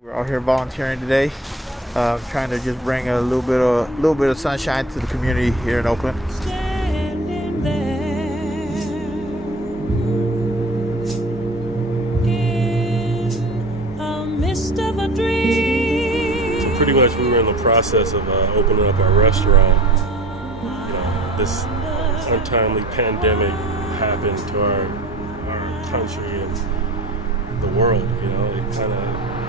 We're out here volunteering today, trying to just bring a little bit of sunshine to the community here in Oakland. Pretty much we were in the process of opening up our restaurant. You know, this untimely pandemic happened to our country and the world. You know, it kind of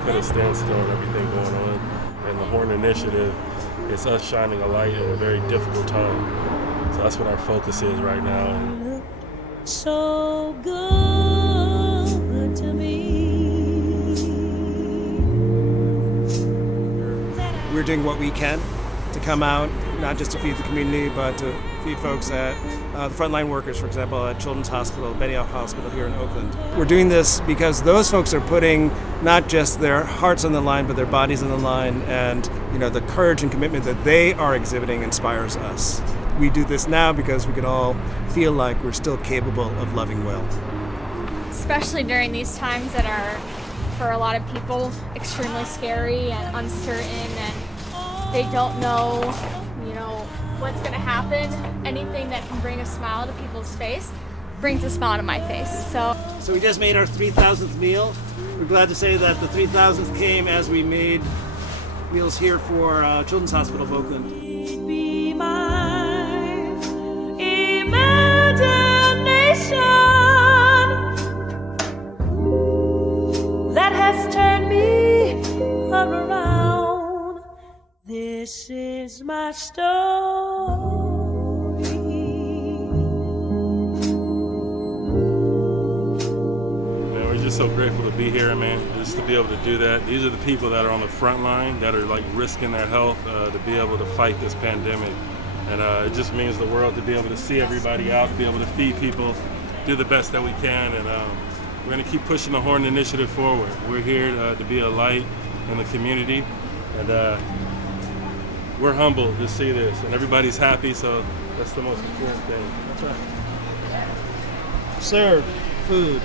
put a standstill on everything going on. And the Horn Initiative is us shining a light in a very difficult time. So that's what our focus is right now. So good to me. We're doing what we can to come out, not just to feed the community, but to feed folks at the frontline workers, for example, at Children's Hospital, Benioff Hospital here in Oakland. We're doing this because those folks are putting not just their hearts on the line, but their bodies on the line, and the courage and commitment that they are exhibiting inspires us. We do this now because we can all feel like we're still capable of loving well. Especially during these times that are, for a lot of people, extremely scary and uncertain, and they don't know, what's going to happen. Anything that can bring a smile to people's face brings a smile to my face. So we just made our 3,000th meal. We're glad to say that the 3,000th came as we made meals here for Children's Hospital of Oakland. Be my imagination that has turned me around. This is my story. Man, we're just so grateful to be here, man, just to be able to do that. These are the people that are on the front line, that are like risking their health to be able to fight this pandemic. And it just means the world to be able to see everybody out, to be able to feed people, do the best that we can. And we're going to keep pushing the Horn Initiative forward. We're here to be a light in the community. And we're humbled to see this, and everybody's happy, so that's the most important thing. That's right. Serve food.